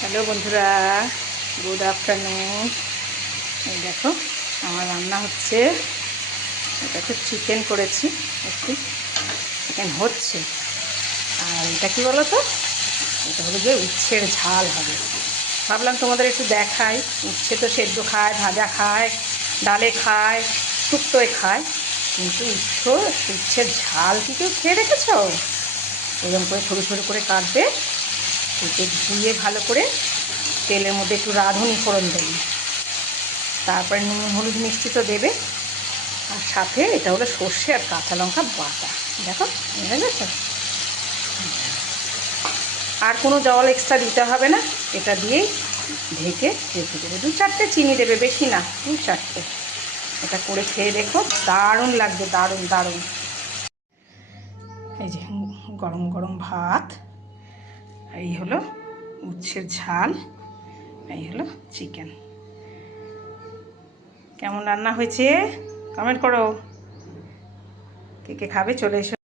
Hello বন্ধুরা, good afternoon. এই দেখো আমার রান্না হচ্ছে। এটা তো চিকেন করেছি, একটু চিকেন হচ্ছে। আর এটা কি বলো তো, এটা হলো যে উচ্ছের ঝাল হবে। ভাবলাম তোমাদের একটু দেখাই। উচ্ছে তো সেদ্ধ খায়, ভাজা খায়, ডালে খায়, শুক্তোয় খায়, কিন্তু উচ্ছের ঝাল কি কেউ খেয়ে রেখেছ? এরকম করে সরু সরু করে কাটবে, কেটে ধুয়ে ভালো করে তেলের মধ্যে একটু রাঁধুনি ফোড়ন দেবে, তারপরে নুন হলুদ মিষ্টি তো দেবে, আর সাথে এটা হলো সর্ষে আর কাঁচা লঙ্কা বাটা। দেখো হয়ে গেছে। আর কোনো জল এক্সট্রা দিতে হবে না, এটা দিয়েই ঢেকে রেখে দেবে। 2-4টে চিনি দেবে, বেশি না, 2-4টে। এটা করে খেয়ে দেখো, দারুণ লাগবে, দারুণ দারুণ। এই যে গরম গরম ভাত, এই হলো উচ্ছের ঝাল, এই হলো চিকেন। কেমন রান্না হয়েছে কমেন্ট করো। কে কে খাবে চলে এসো।